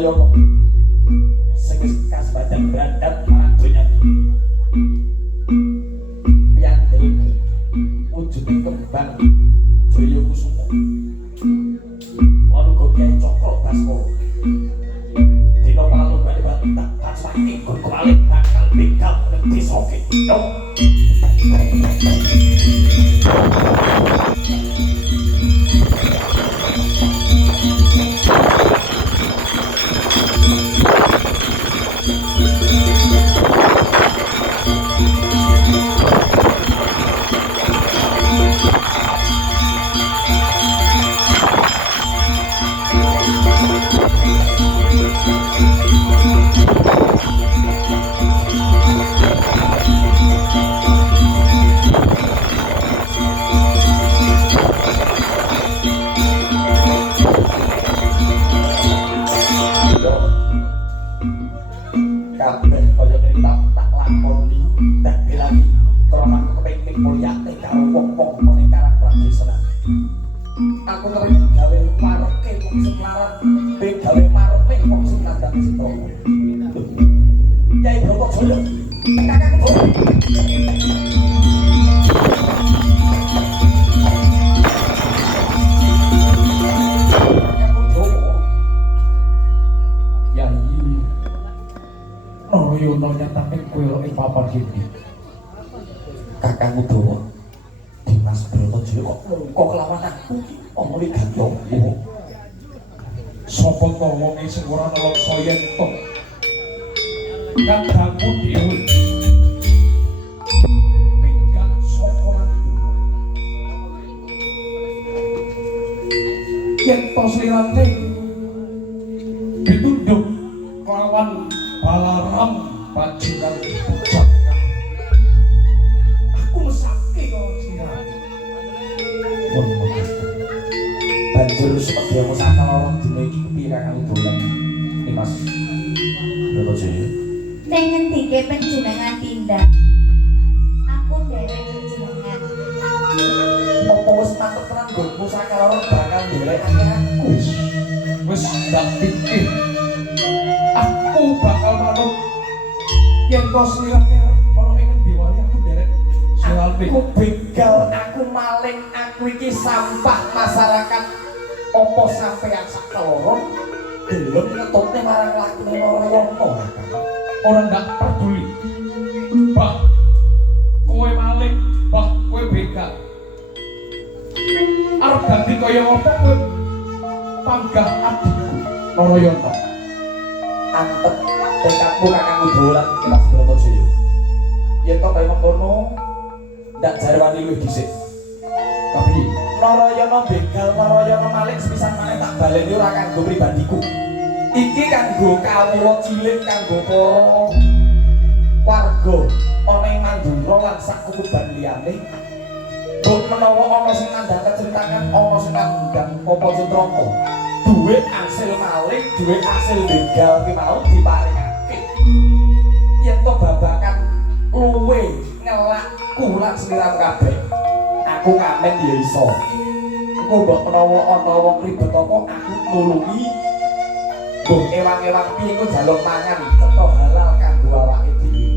Narayana sing wis kasbadan brandat marang donya piandel wujude kembang Jaya Kusuma ana uga Kyai Cokro Baskara dina palunggane tak tasake kembali bakal begal ning desa kene aku kepengin gawe mareke wong sing larat ben gawe mareke wong sing nandang citra Kyai Bratajaya kakangku Yai Narayana nyatane kowe ing papan iki Kakang Udawa Dimas Bratajaya kok kelawan aku ana wigato sapa to wong sing ora neloksa yen to kakangmu dhewe minggat sapa lan yen to slirane ditunduk kelawan Balaram bajingan Jaka aku mesake karo slirane banjur seperti yang musaka orang dina iki kepiye kakang dolan Mas Bratajaya ning ngendike panjenengan tindak aku derek panjenengan apa wis mantep tenan nggo musaka orang bakal ndelekake aku wis ndak pikir aku bakal manut yen to slirane ana ing endi wae aku derek slirane aku begal aku maling aku iki sampah masyarakat apa sampeyan sak keloro gelem ngetutne marang lakune Narayana ora ndak peduli bah kowe maling bah kowe begal arep dadi kaya apa kowe panggah adikku Narayana antep tekadmu kakangku dolan Mas Bratajaya yen to kaya mengkono ndak jarwani luwih dhisik tapi Narayana begal Narayana maling sepisan maneh tak baleni ora kanggo pribadiku iki kanggo kawula cilik kanggo para warga ana ing Mandura lan sak kukuban liyane mbok menawa ana sing ngandhang keceritakan ana sing ngandhang apa citraka duwe asil maling duwe asil begal ki mau diparingake yen to babakan luwe ngelakku lan sliramu kabeh aku ngamen ya iso engko mbok menawa ana wong ribet apa aku nulungi mbok ewang-ewang piye engko jaluk mangan tetep halal kanggo awake dhewe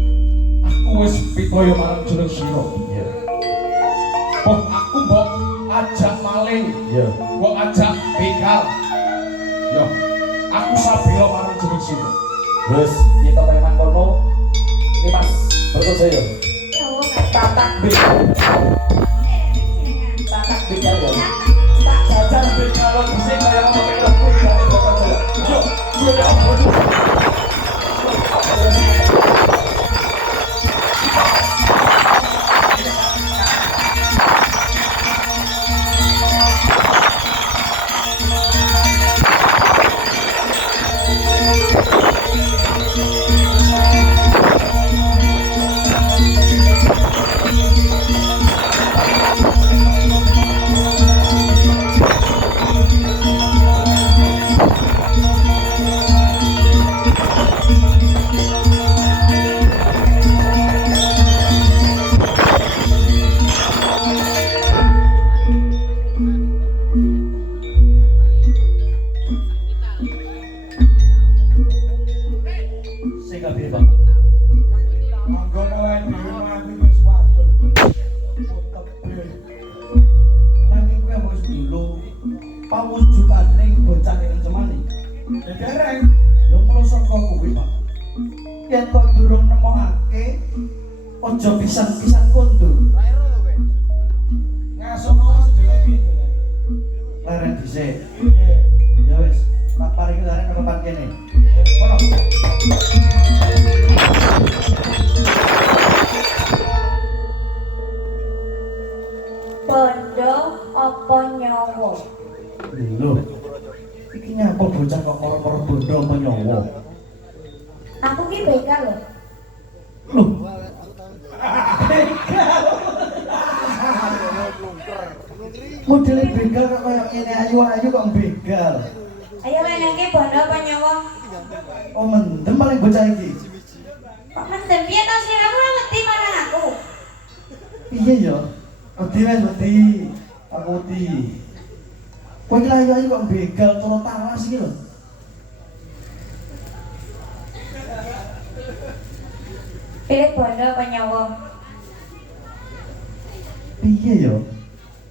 aku wis pitaya marang jeneng sira iya oh aku mbok ajak maling iya mbok ajak begal yo aku sabila marang jeneng sira wis yen to kaya mangkono iki Mas Bratajaya tatak begal tatak begal ya tak jajar begal bisa kaya ngono kaya kuwi Bratajaya yo gue Ya dereng. Lho mulo saka kuwi, Pak. Yen kok durung nemokake aja pisan-pisan kondur. Ngasuk kok sedelo piye. Leren dhisik. Ya wis, tak paringi leren nang depan kene. Kono. Bondo apa nyawa? Lho. Iki nyapa bocah kok moro-moro bondo apa nyawa? Aku ki begal lho. Lho. Modele begal kok kaya ngene ayu-ayu kok begal. Ayo menenge bondo apa nyawa? Oh mendem paling bocah iki. Kok mendem piye to siramu ora wedi marang aku? Piye ya? Wedi wis wedi. Aku wedi. Kowe iki ayu-ayu kok begal turun talas iki lho. Pilih bondo apa nyawa? Piye ya?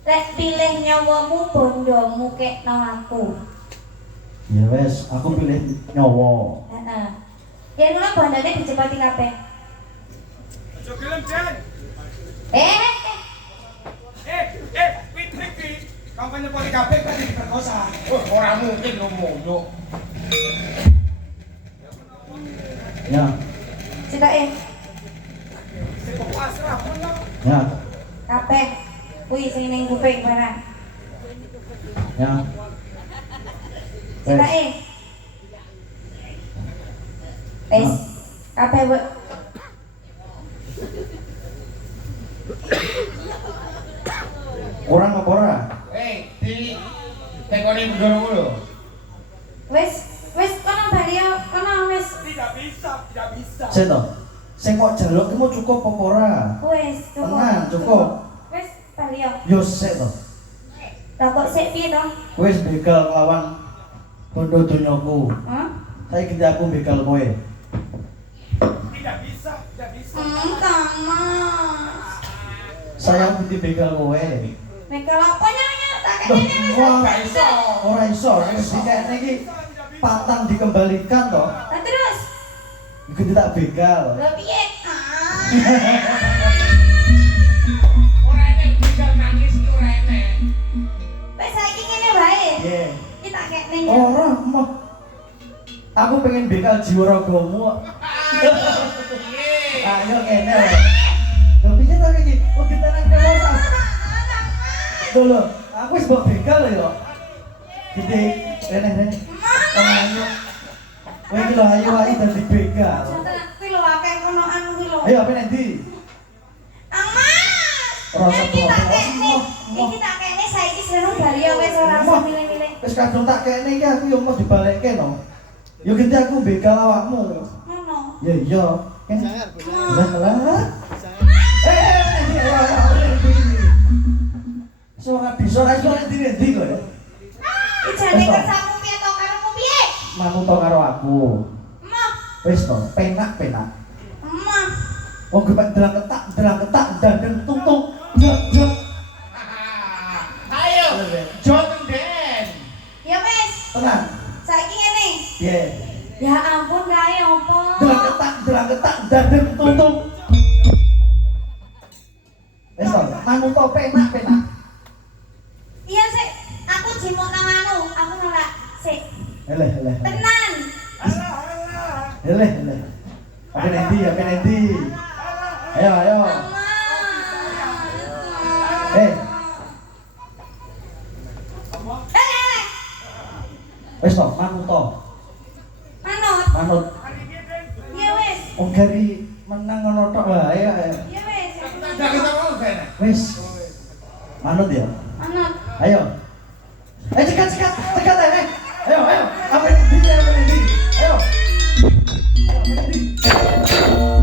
Lek pilih nyawamu bondomu kekno aku. Ya wes, aku pilih nyawa. Heeh. Ya ngono bondone dicepati kabeh. Aja gelem, Den. Eh. Fitri ki. Kampanye poli kabeh kok diperkosa. Oh, ora mungkin ngono. Ya, Sitoke Sing kok pasrah ngono. ya, kabeh kuwi sing ning kuping barang. ya. Sitoke. Wes, kabeh bu. Kurang apa ora? Di tekoni mundurmu lho. Wes kono Baryo, kono wes. Tidak bisa. Sik to. Sing kok jaluk ki mau cukup apa ora? Wes cukup. Tenang, cukup. Wes Baryo. Yo sik to. Lah kok sik piye to? Wis begal lawan bondo donyaku. Hah? Saiki aku begal kowe. Tidak bisa. Mas. Saya putih begal kowe. Mekel apa nyonya? Tak Loh, kene wis. wah, Gak iso. ora iso, wis dikene iki patang dikembalikan to. Lah terus, Iku tak begal. lho piye? Ora enek tinggal nangis iki ora enek. Wes saiki ngene wae. Piye? Iki tak kene. Ora, mah. Aku pengen begal jiwa ragamu. Piye? Ayo kene. Lho piye to iki? Oh kita nang kelosan. Lho, aku wis mbok begal ya. Gede, rene. Ayo. Kowe iki lho ayu-ayu dadi begal. Janten kuwi lho akeh konoan kuwi lho. Ayo apa nanti? Mas. Rasa Iki tak apa? kene. Iki tak kene saiki seno Baryo wis ora usah milih-milih. Wis kadung tak kene iki aku yo mau dibalekke no. Yo gede aku begal awakmu. Ngono. Ya iya. Kene. Lah. Nanti ayo. Suara bisa ora iso nanti kok ya. Iki jane kersamu piye to karomu piye? Manut to karo aku. Mah, Wis to, penak. mah. Wong gue delang ketak, dan tung. Jok. Ayo. Joten Den. Ya wis, Tenang. saiki ngene. Piye? Ya ampun kae opo? Delang ketak, dan tung. Wis to, manut to penak. Iya sik, aku jimok nang anu, aku nolak. Sik, Eleh. tenan. Eleh. Apa nanti? Ayo. Mama. Eh, wis to, manut to. Manut. Ya wis. Wong gari menang ngono tok wae. Ya wis. Udah kita mau Ben. Wis. Manut ya. Manut. Ayo. Cekat. Ayo. Apa ini? Ayo.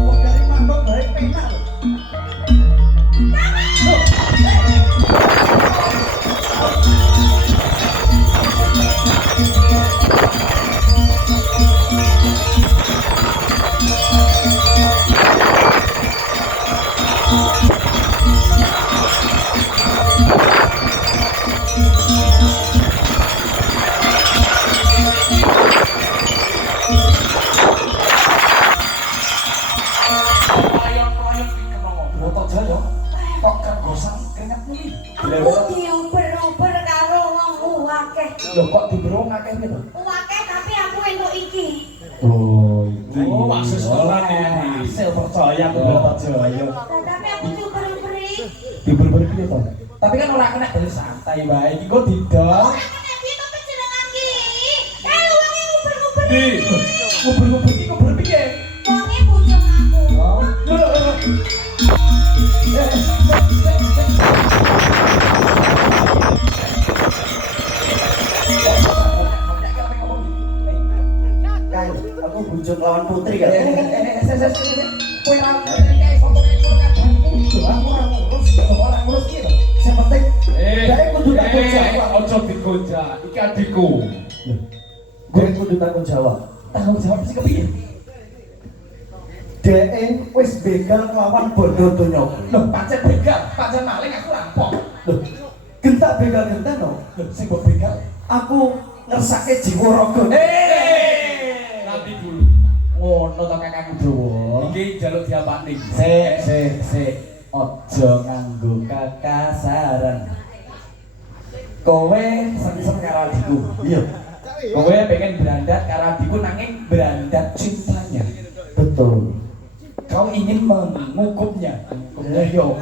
Wong gari manut bae penak lho. Loh. kok kergosan keringatmu iki? Aku diuber-uber karo wong akeh. Lho kok diberong akeh gitu? Akeh tapi aku entuk iki. Maksud sekolah nih, saya percaya aku Bratajaya. Tapi aku diuber-uberi. Diuber-uber piye to? Tapi kan ora kena dari santai wae. Iki kok didol. Ora kena piye to penjenengan iki? Kae wonge nguber-nguber. Nguber-nguber iki nguber piye? Wonge bojong aku. Kae aku bujung lawan putri kan. Kowe ra kae foto kae karo kadangku. Aku ora ngurus iki to. Sing penting dhek kudu tanggung jawab. Ojo digoja, iki adikku. Gue kudu tanggung jawab. Tanggung jawab sing kepiye? Dhek wis begal nglawan bondo donya. Lho, pancen begal, pancen maling aku rampok. Lho, gentak begal genten no. Lho, sing mbok begal Aku ngersake jiwa raga. Nanti dulu. ngono to kakangku Dawa. Iki jaluk diapani? Sik. Aja nganggo kakasaran. Kowe seneng karo adikku. Iya, Kowe pengen berandat karo adikku nanging berandat cintanya. betul. Kau ingin menghukumnya. Yo.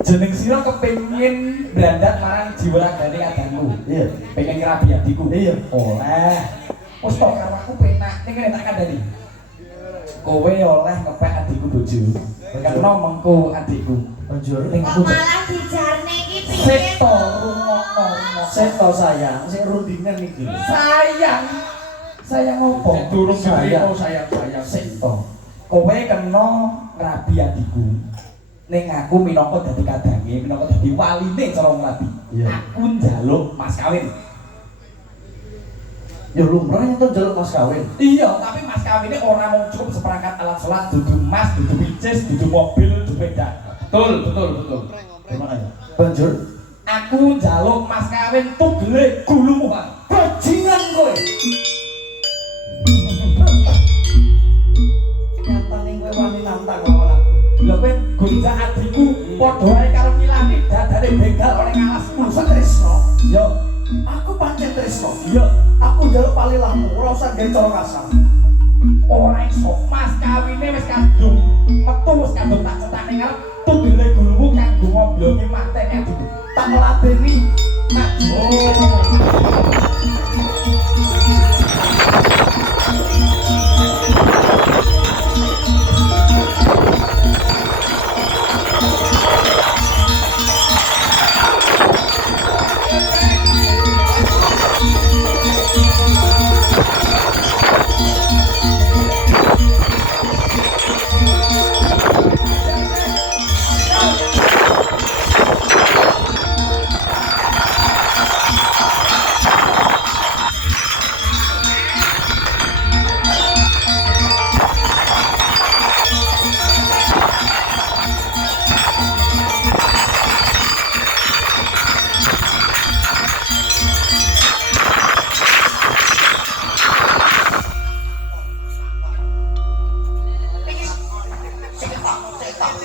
Jeneng sira kepengin berandat marang jiwa ragane adangku. Iya. Pengen ngerabi adikku. Iya. Oleh. Wis tok karo aku penak ning ngene tak kandhani. Kowe oleh ngepek adikku bojo. Karena mengko adikku. Banjur Ning Kok aku malah dijarne iki piye? seto rungokno. seto sayang, sing rundingan iki. Sayang opo? Durung Sayang. sayang. Seto. Kowe kena ngrabi adikku. Ning aku minangka dadi kadange, minangka dadi waline cara ngrabi. Iya. Aku njaluk mas kawin. Ya lumrah itu njaluk mas kawin. Iya, tapi mas kawinnya ora mau cukup seperangkat alat sholat, dudu emas, dudu picis, dudu mobil, dudu sepeda. Betul. Gimana ya? Banjur Aku njaluk mas kawin tugele gulumu, Pak. bajingan kowe. Nyatane kowe wani nantang lawan aku. Lha kowe gonjak adikku padha ae karo ngilani dadane begal oleh ngalas. Masa tresno? Yo, Aku pancen tresno. yo, Aku njaluk palilahmu, ora usah gawe cara kasar. ora iso mas kawine wis kadung metu wis kadung tak cetak ning ngarep tugele gulumu kanggo ngoblongi mantene adikku. Tak melabeni. Nah,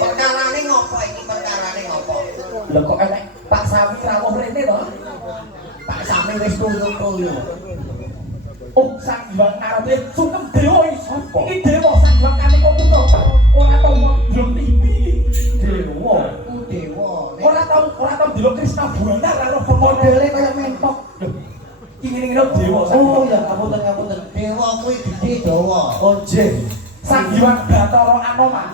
Perkarane ngopo iki perkarane ngopo? lho kok enek Pak Sami rawuh rene to? Pak Sami wis turu-turu. Oh, sang Hyang Arepe sungkem dewa iki sapa? Iki dewa sang Hyang Kane kok putra. Ora tau belum TV. Dewa. Ku dewa. Ora tau delok Krisna Buana karo Modele kaya mentok. Lho, iki ngene-ngene dewa sang. Oh ya, ngapunten. Dewa kuwi gedhe dawa. Oh nggih. Sang Hyang Bathara Anoman.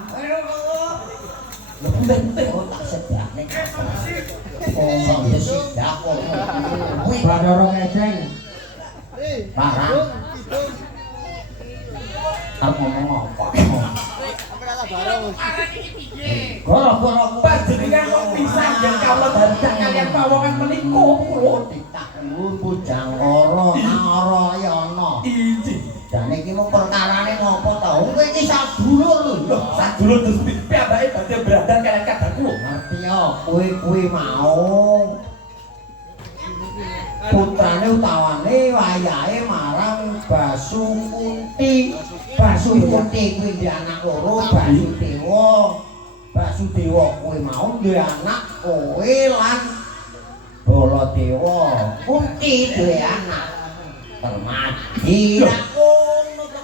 Lho, putih-putih. Oh tak sedane. Oh sampe sidak kok. Kuwi Bathara ngeceng. barang. Kamu ngomong apa? Gara-gara Panjenengan kok pisah yen kawula dadak kalian pawongan menika kula. tak bujang ora ora ya ana. Iki Dan iki mau perkarane ngopo ta? Kowe iki sadulur lho. lho, sadulur terus piyambake badhe berandan kalian kadangku. Ngerti ya, kuwi mau putrane utawane wayahe marang Basukunti. Basukunti kuwi di anak loro, Basudewa, Basudewa kowe mau duwe anak kowe lan Baladewa Kunti duwe anak Permadi aku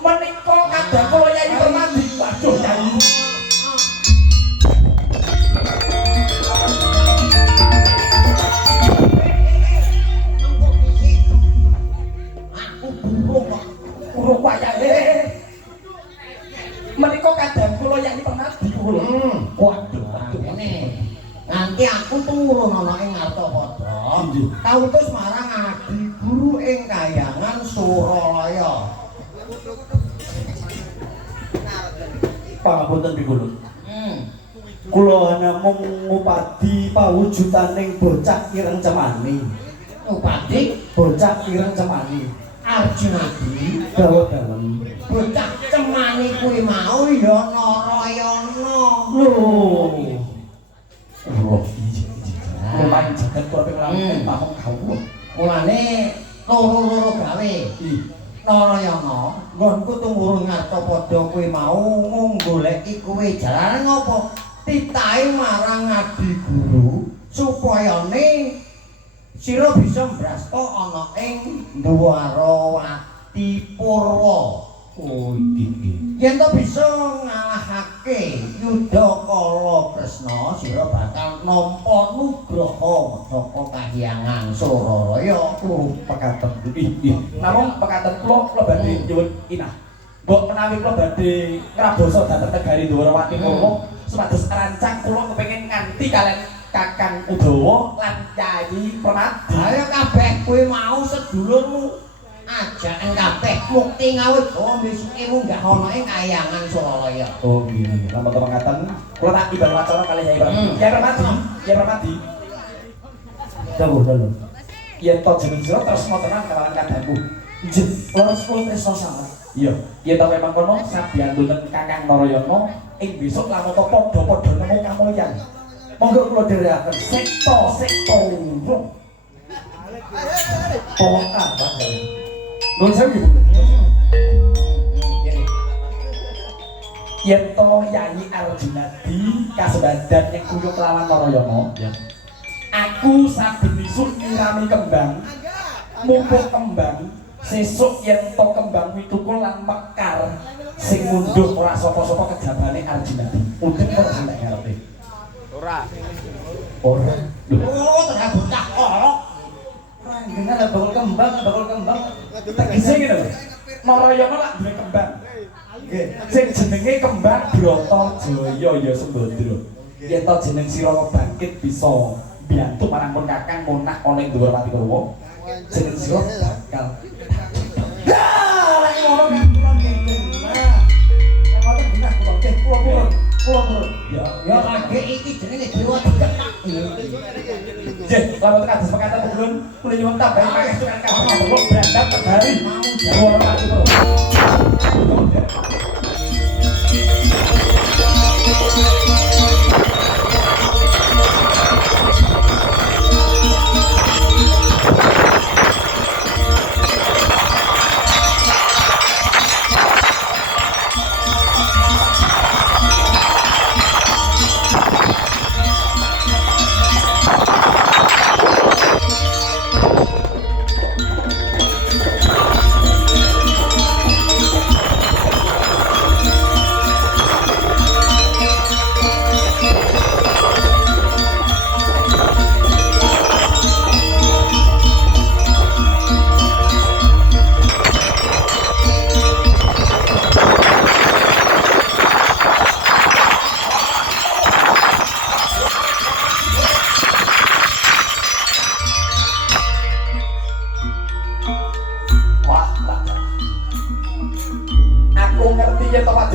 Menika kadang kula Yai Permadi. Waduh Yai. aku burung kok Urung wayahe. Menika kadang kula Yai Permadi kula. Waduh. ngene nganti aku turun ana ing Ngartapada kautus marang adi guru ing Kahyangan Suralaya. Pangapunten Pikulun. Kula namung ngupadi pawujudaning bocah ireng cemani. Upadi Bocah ireng cemani. Arjunadi Dawa-dawa. bocah cemani kuwi mau ya Narayana. Lho. Kula iki. Lumayan jagat kula pengen pamong kawula. Mulane loro-loro gawe. Ih. Narayana nggonku tumurun Ngartapada kuwi mau nggoleki kowe jalaran ngopo titahe marang adi guru supayane sira bisa mbrasta ana ing Dwarawati Purwa. Oh iki. Yen to bisa ngalahake Yudakala Kresna sira bakal nampa nugraha saka Kahyangan Suralaya. Oh pekaten. Ih. Namung pekaten kula badhe nyuwun inah. Mbok menawi kula badhe ngrabosa dhateng negari Dwarawati Purwa supados rancang kula kepengin nganti kalian Kakang Udawa lan Yai Permadi. Ayo kabeh kowe mau sedulurmu ajaken kabeh mukti ngawit bahwa besukmu gak ana ing Kahyangan Suralaya. Oh gini, lampun pengatan. Kula tak ibar wacana kali Yai Permadi. Yai Permadi, Yai Permadi. Dawa-dawa. Yen to jeneng sira terus motenan kalawan kadangku. Nggih, kula kula tresna sanget. Iya, yen to memang kono sabiyantunen Kakang Narayana ing besok lamun to padha-padha nemu kamulyan. Monggo kula dherekaken. Sekto urung. Pawon apa? Nuwun sewu. Yen to Yai Arjunadi kasebadan ing kuyuk lawan Narayana. Aku saben isuk nyirami kembang, mumpung kembang, sesuk yen to kembang witukul lan mekar, sing mundhuh ora sapa-sapa kejabane Arjunadi. Mungkin kok sampe ngerti. Ora. Oh, tenan bocah kolok. Dengan bakul kembang. Tegese ngene lho. Narayana lak duwe kembang. Nggih. Sing jenenge kembang Bratajaya ya Sembadra. Yen to jeneng sira bangkit bisa biyantu marang pun Kakang monah ana ing Dwarawati Purwa. Jeneng sira bakal. Ya, lek ngono kan kula ngene. Nah, ngoten genah kula nggih kula purun. Ya lagi iki jenenge dewa diketak. Nggih, lamun kados pekatan pun kula nyuwun tambahi pangestukan Kakang Purwa brandap tegari Dwarawati Purwa.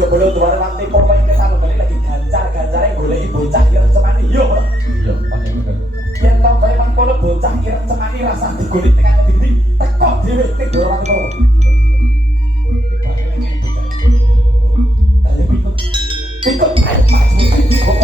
Bola Dwarawati Purwa ing Talenggani lagi gancar-gancare goleki bocah ireng cemani. Yo, iya, pancen bener. Yen to kaya mangkono bocah ireng cemani rasa digolek tekan ndi teko dhewe ning Dwarawati Purwa. Pikut ae maju kok.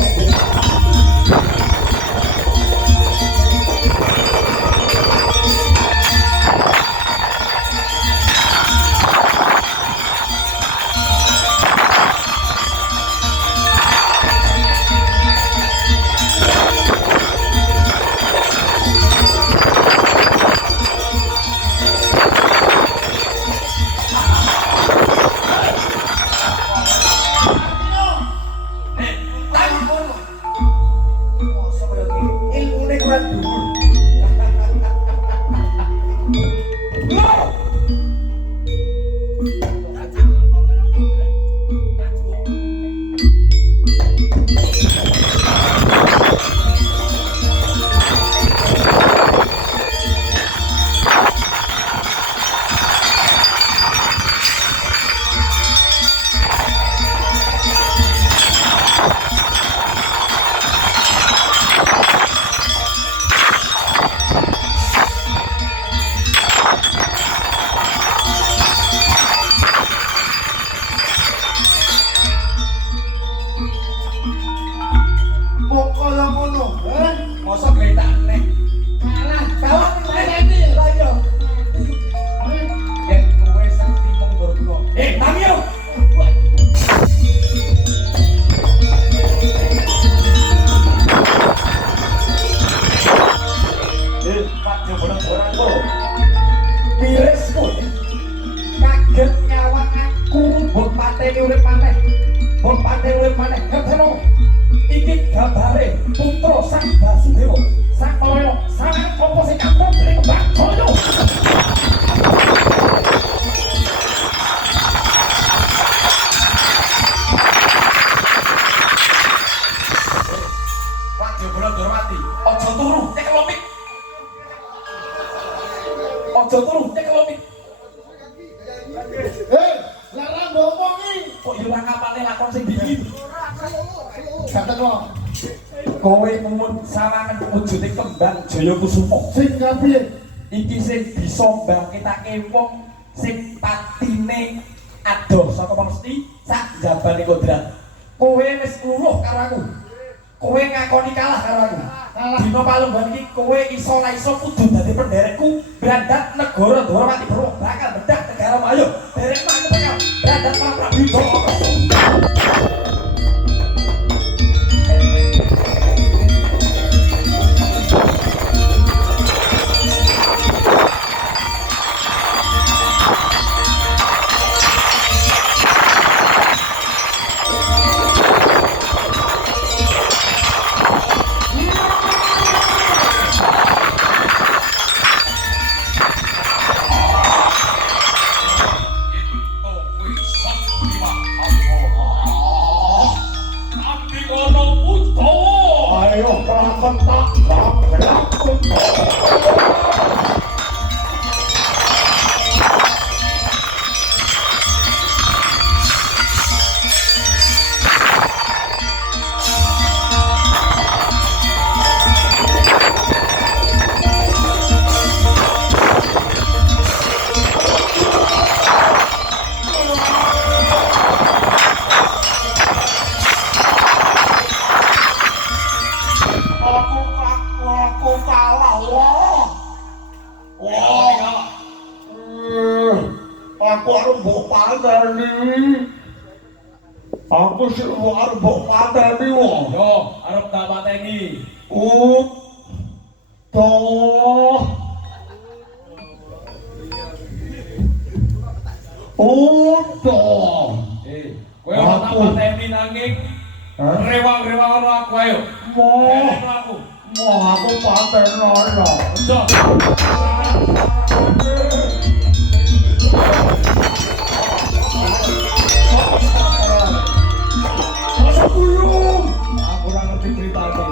perguruan dhuwur. Kok kaya ngono? Mosok gletak nek. Kalah, kalah iki lha yo. Yen kowe sakti mung berdua. Tamio. Pak Jobono Boranko. Miris kowe. Kaget nyawang aku mbok pateni urip maneh. Mbok pateni urip maneh. Ngerteno? Iki gambare putra Sang Basudewa, Sang Malaya, sang apa sing kampung ning Bangkolo. Pak Jobono Dorwati, aja turu, cek lopik. Aja turu, cek lopik. Larang ngomong iki. Kok yo ora kapane lakon sing dingin. Gaten wae. Kowe mumun sawangan wujude kembang Jaya Kusuma. Sing kapiye? Iki sing bisa mbangkitake wong sing patine adoh saka mesti sak jabane kodrat. Kowe wis luluh karo aku. Kowe ngakoni kalah karo aku. Dina palungguhan iki kowe iso ra iso kudu dadi penderekku brandat negara Dwarawati Bro bakal bedah negara Mayo. Derekku aku bakal brandat para Prabu Wijaya. Ayo kelakon tak kelakon. Aku kalah wah. Wah. Aku arep mbok pateni. Aku sing arep mbok pateni wah. Yo, arep tak pateni. Toh. Toh. Kowe ora tak pateni nanging rewang-rewang aku ayo. Mau Aku. aku pateni ana. Ojo. Masa kulung. Aku ora ngerti beritane.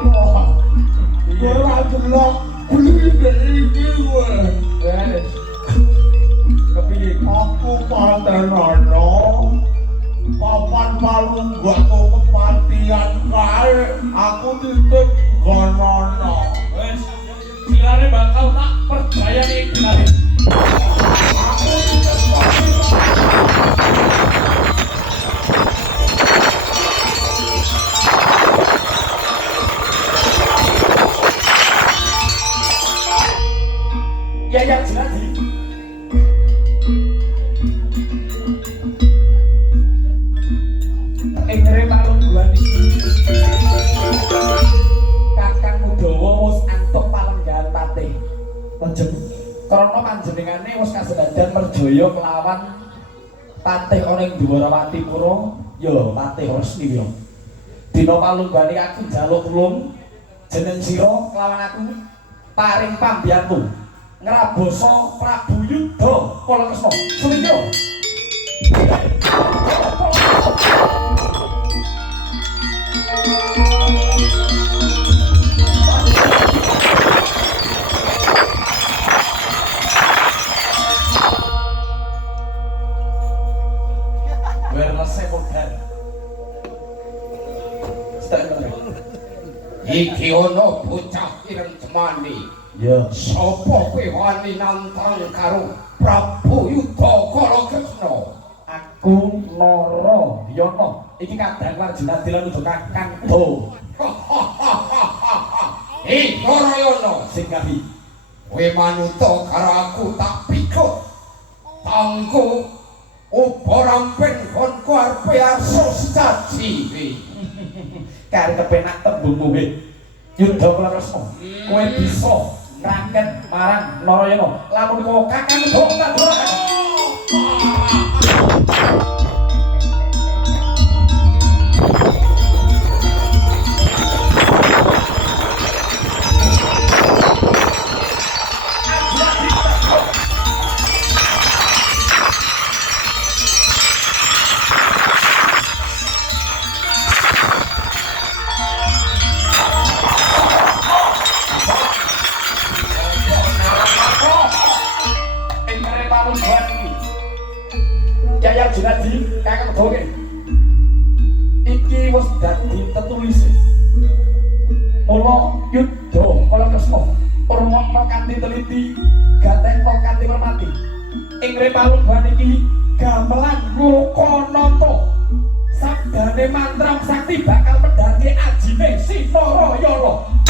Kowe ora delok kulune iki kowe. Wes. Kepiye? Aku patenana papan palungguhku kepatian kae aku titip gonono. Wes. Silare bakal tak percaya nih dinane. Aku titip gonono. Ya yang jelas Engre palungguhan iki Kakang Udawa wis antuk palenggahan patih. Panjen krana panjenengane wis kasendadan merjaya kelawan patih ana ing Dwarawati Pura, ya patih resmi ya. Dina palungguhan iki aku njaluk tulung jeneng sira kelawan aku paring pambiyantu ngrabosa Prabu Yudha Kalakresna sumingga iki ana bocah ireng cemani ya sapa kowe wani nantang karo Prabu Yudha Kalakresna aku Narayana iki kadang warjina dilan uga kakang do Narayana sing kapi kowe manuta karo aku tak pikut tangku upa rampen kon kuarpe arso secaci kare kepenak tembungmu Yudha Kalakresna kowe bisa ngrangket marang Narayana lamun kowe kakang do tak Yaya Junadi kakang doge iki wis dadi tetulis mula Yudha Kalakresna urmana kanthi teliti gateka kanthi mermati ing repalungguhan iki gamelan Lokananta sabdane mantra sakti bakal medhati ajine si Narayana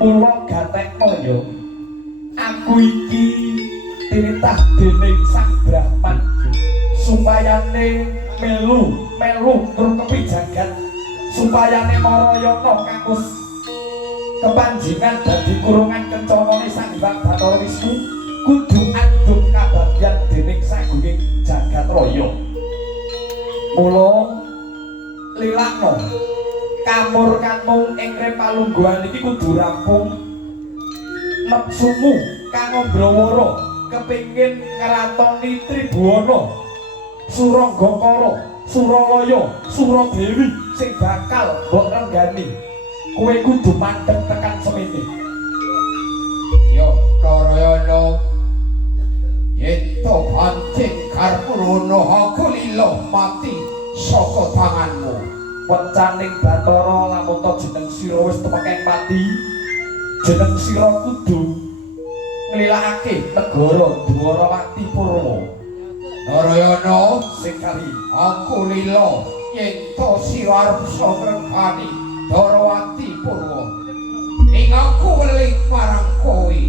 Mula gatekno ya aku iki tinitah dening Sang Brahman supayane melu ngrukepi jagat supayane Narayana kanggo kepanjingan dadi kurungan kencanane Sang Hyang Bathara Wisnu kudu andhut kabagyan dening sagunging jagat raya mula lilakno kamur-kamur ing repalungguhan iki kudu rampung nepsumu kang Ngrawara kepingin ngratoni Tribhuwana Suranggakara Suralaya Suradewi sing bakal mbok renggani kowe kudu mandheg tekan semene yo Narayana yen to pancen karepmu aku lila mati saka tanganmu Wacaning Bathara lamun ta jeneng sira wis temekeng pati jeneng sira kudu nglilakake negara Dwarawati Purwa Narayana sing kali aku lila yen to sira arep ngrengkani Dwarawati Purwa ing aku weling marang kowe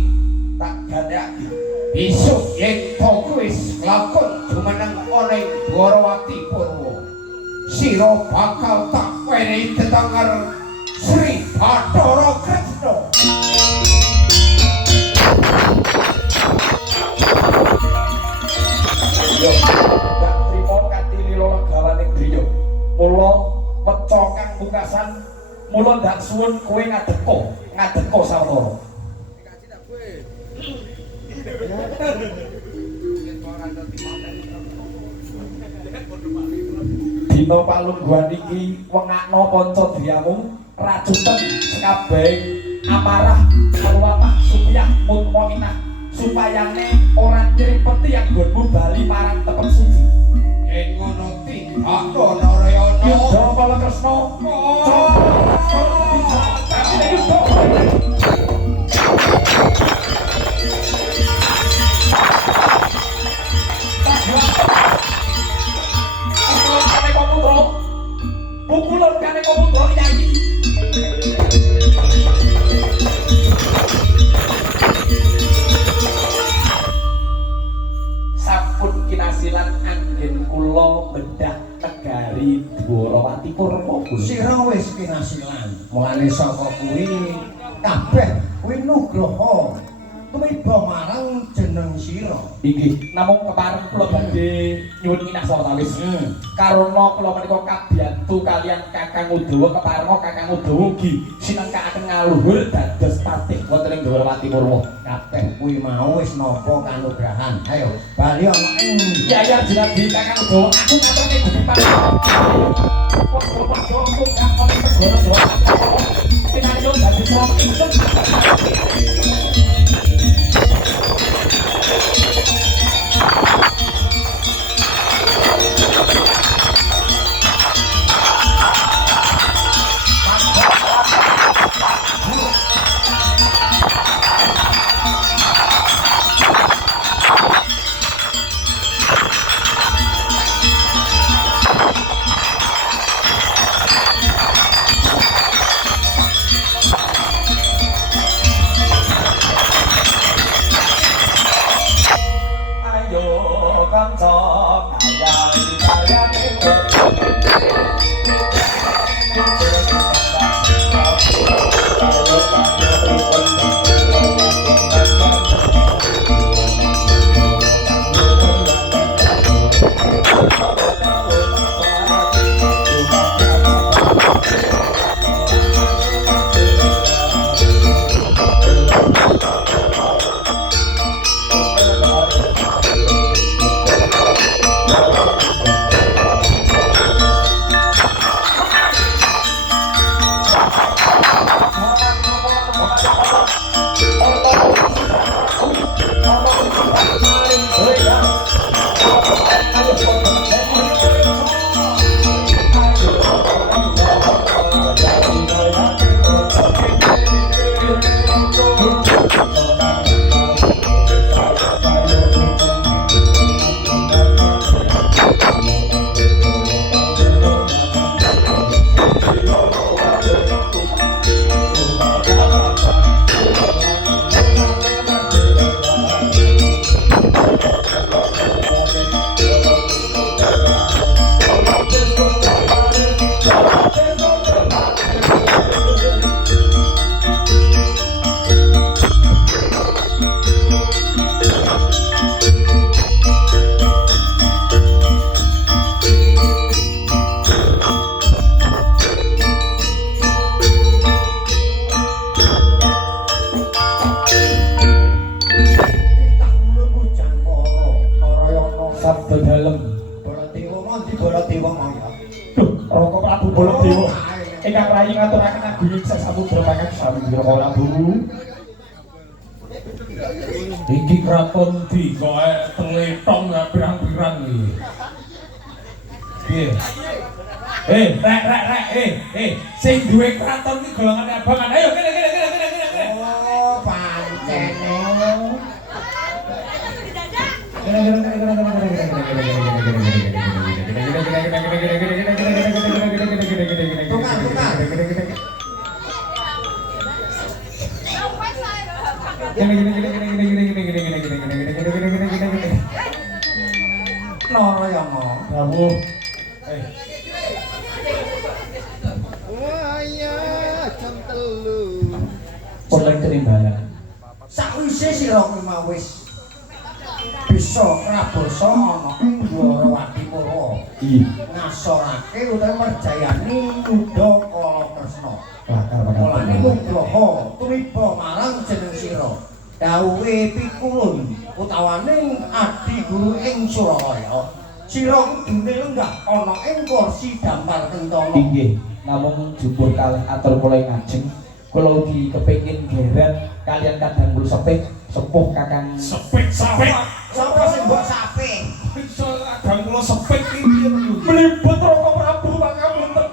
tak gandhaki besok yen to kowe lakon jumeneng ana ing Dwarawati Purwa sira bakal tak wenehi tetenger Sri Bathara Kresna yo dak trimo kanthi lila legawaning griya mula weca kang pungkasan mula ndak suwun kowe ngadeka sawetara Kasih tak kowe. dina palungguhan iki wengakno Pancadriyamu rajuten sekabehing amarah alwapah supiyah mutmainah supayane ora nyripeti anggonmu bali parang tepeng suci. Yen ngono tindakno Narayana. Yudha Palakresna. Pukulun kane komputer nyanyi. Sampun kinasilan anggen kula bedah negari Dwarawati Purwa. Sira wis kinasilan. Mulane saka kuwi kabeh kuwi nugraha tumiba marang jeneng sira. Inggih, namung kepareng kula badhe nyuwun minah sawetawis. Karana kula menika kabiyantu kalian Kakang Udawa keparenga Kakang Udawa ugi sinengkakaken ngaluhur dados patih wonten ing Dwarawati Purwa. Kabeh kuwi mau wis napa kanugrahan. Ayo, bali ana ing Ya jenengan Kakang Udawa, aku ngaturke Gusti Pangestu. Bapak Joko kang ana segara Dwarawati. Pinanjung dadi wong ingsun. Iki kraton di kok teletong ya pirang-pirang iki. Piye? Rek, sing duwe kraton iki golongan abangan. Ayo kene. Oh, pancene. Narayana. Rawuh. Oleh kerimbalan. Sakwise sira kuwi mau wis bisa krabasa ana ing Dwarawati Purwa. Ngasorake utawa merjayani Yudha Kalakresna. Mulane nugraha tumiba marang jeneng sira. Dawuhe Pikulun utawaning Adi Guru ing Suralaya. sira kudune lenggah ana ing kursi dampar kentana. Inggih, namung jupur kalih atur kula ngajeng. Kula ugi kepengin geret kalian kadang kula sepuh kakang Sepik sapa? Sapa sing mbok sape? Iso kadang kula sepik iki piye to? Mlibet Raka Prabu pangapunten.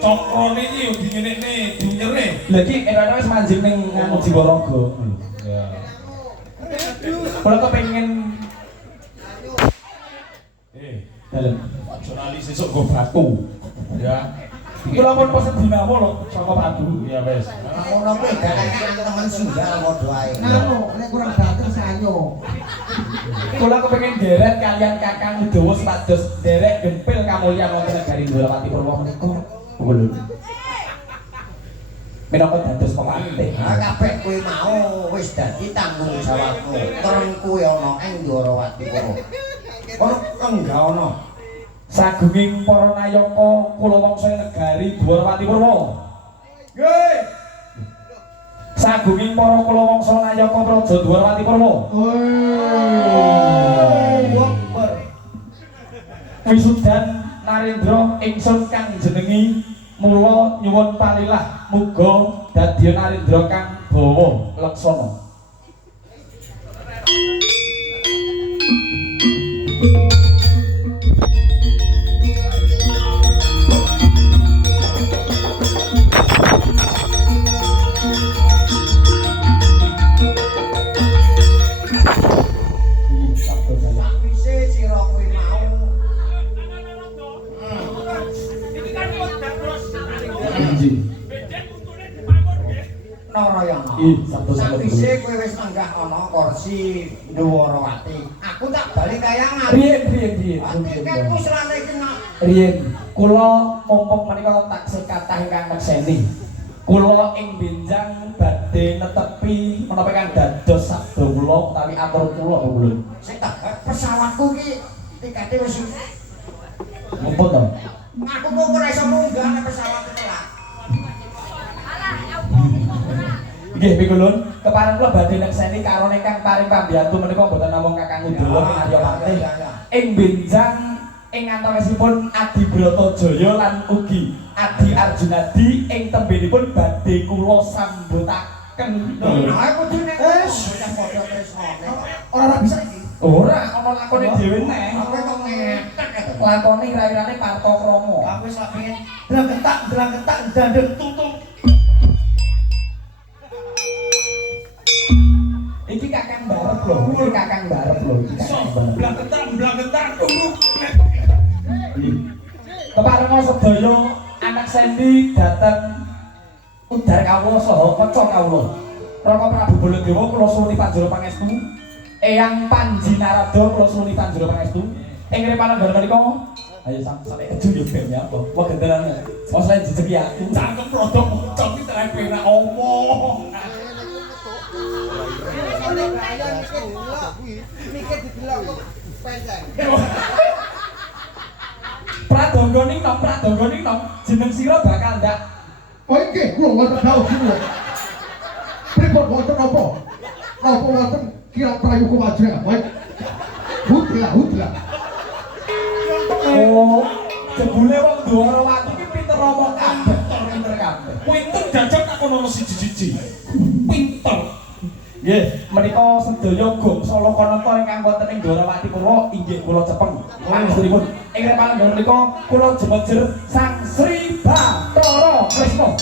Cokrone iki yo dingenekne, dinyere. Lha iki era wis manjing ning nganu Jiwaraga. Ya. Kula kepengin dalem Aja lali sesuk go batu. Ya. kula pun pesen dinamo lho saka Prabu. Ya wis. Ngono kuwi gak temen sunggal padha ae. nek kurang dateng sanyo. Kula kepengin geret kalian Kakang Udawa sepados derek gempil kamulyan wonten negari Dwarawati Purwa menika. Kula minangka dados pemantih. Ha kabeh kuwi mau wis dadi tanggung jawabmu. Terus kuwi ana ing Dwarawati Purwa. Ono enggak ono. Sagunging para nayaka kula wangsa negari Dwarawati Purwa. Nggih. Sagunging para kula wangsa nayaka praja Dwarawati Purwa. Akbar. Wisudan Narendra ingsun kang jenengi mula nyuwun palilah muga dadi Narendra kang bawa laksana. Sakwise sira kuwi mau Inji. Narayana. Ih, sabda-sabda. Sakwise kowe wis lenggah ana kursi Dwarawati. Aku tak bali kayangan. Riyen. Tiketku serane kena. Riyen kula mumpung menika taksih kathah ingkang mekseni. Kula ing benjang badhe netepi menapa kang dados sabda kula utawi atur kula kula. Sing tak pesawatku ki tikete wis Mumpun to. aku kok ora iso munggah nek pesawat itu lah. Nggih pikulun, kepareng kula badhe nekseni karo ingkang paring pambiyantu menika boten namung Kakang Udawa ing Arya Pati. Ing benjang ing antawisipun Adi Bratajaya lan ugi Adi Arjunadi ing tembenipun badhe kula sambutaken. Nah, aku dene bocah padha tresnane. Ora bisa iki. Ora ana lakone dhewe neh. Aku kok ngetek. Lakone ira-irane Parto Krama. Aku wis lak pengen drang-ketak dandeng tutung. Iki Kakang Barep lho, iki Kakang Barep lho, iki Kakang Barep. Blak-ketak tunggu. Keparenga sedaya anak sendi dhateng udar kawula saha meca kawula. Raka Prabu Baladewa kula suwuni panjara pangestu. Eyang Panji Narada kula suwuni panjara pangestu. Ing repalanggan menika ayo sampe keju yo ben ya apa. Wah genderan. Wong selain jejeki aku. Cangkem produk cocok iki terang penak omong. Pradangga ning nom jeneng sira bakal ndak. Oh iki kula wonten daus kula. Pripun wonten apa? Napa wonten kirang prayoga wajrang? Baik. Hudla. Oh, jebule wong Dwarawati iki pinter ngomong kabeh, pinter kabeh. Pinter jajak tak ono siji-siji. Pinter. Nggih, menika sedaya gongsa lokanata ingkang wonten ing Dwarawati Purwa inggih kula cepeng. Panjenenganipun ing repalanggan menika kula jemejer Sang Sri Bathara Kresna.